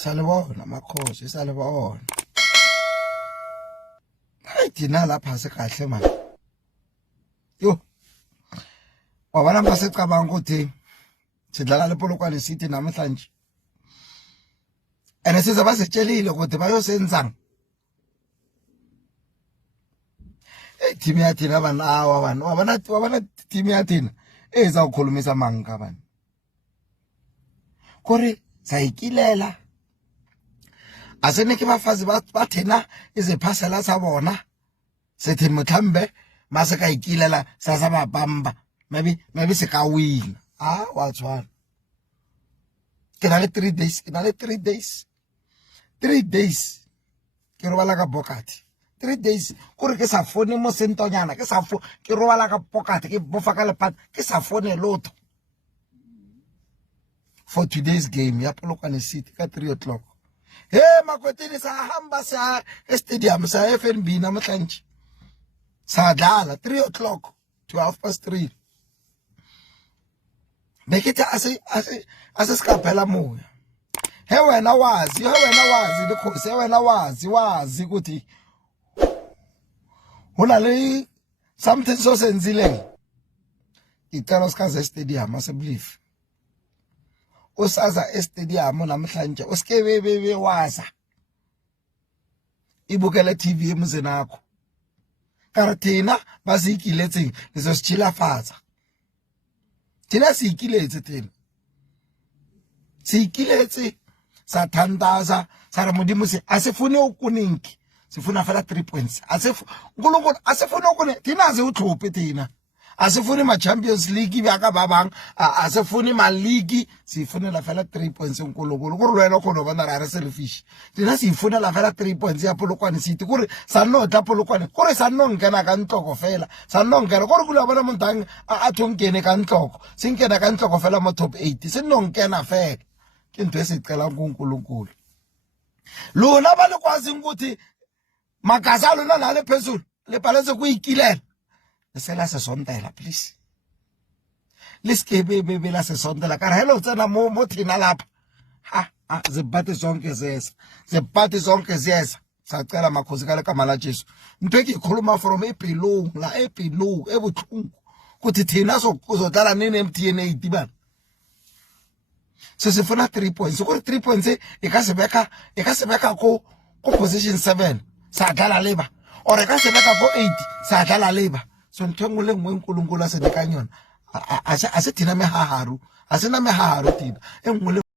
Salibona makhosi salibona. Hayi thina lapha sekahle manje. Yo. Wabona masecabanga ukuthi sidlala lePolokwane City namhlanje. Ene siza basetshelile ukuthi bayosenzanga. Team yathina abanawo abantu wabona team yathina eza ukukhulumisa manga abantu. Kore sayikilela asenike bafazi bathina iziphasela sabona sethi mthambe maseka ikilela sasa babamba maybe seka win watswana kenale 3 days kenale 3 days 3 days ke robala ka bokati 3 days kore ke sa fone mo sentonyana ke sa fo ke robala ka bokati ke bofa ka lepat ke sa fone lotho for today's game ya Polokwane City ka 3 o'clock. Hey makwetini sa hamba sa stadium sa FNB namhlanje sa dlala 3 o'clock to 3:30. Bekitha ase skaphela moya. He wena wazi likhosi wena wazi ukuthi hona le something so senzileng icala sikaze stadium asebelieve usaza estadium namhlanje usikebebe waza ibukele TV emzini nakho karathina basikiletseng lezo sichila faza thina sikiletse thina sikiletse sa thandaza sara modimo se asifune ukuninki sifuna fela 3 points uNkulunkulu asifune ukune thina aze uthophe thina asifuni ma Champions League byaka babang asifuni ma league sifunela fela 3 points uNkulunkulu kurwena khona bana ra selfish thina sifunela fela 3 points ya Polokwane City kuri sanotla Polokwane kuri sanongena ka ntloko fela sanongena kuri kula bana montang a thonkene ka ntloko sinkena ka ntloko fela mo top 8 sinongena fela ke ntwe sicela uNkulunkulu lona balikwazi ukuthi magaza lona nale phezulu lepaletse kuyikilela lesela se sondela please liskebe bebela se sondela ka hello tsena mo thina lapha zibhati zonke ziyeza sacela makhosi ka le kamala Jesu ntwe ke khuluma from epilong la epilong ebuthungu kuthi thina sokuzodlala neMTN 8 bana sifuna 3 points kuri 3 points ikasebeka ko position 7 sa dlala leba or ikasebeka ko 8 sa dlala leba so nthengo lengwe uNkulunkulu asedeka nyona asithina mehaharu asina mehaharu thina engwe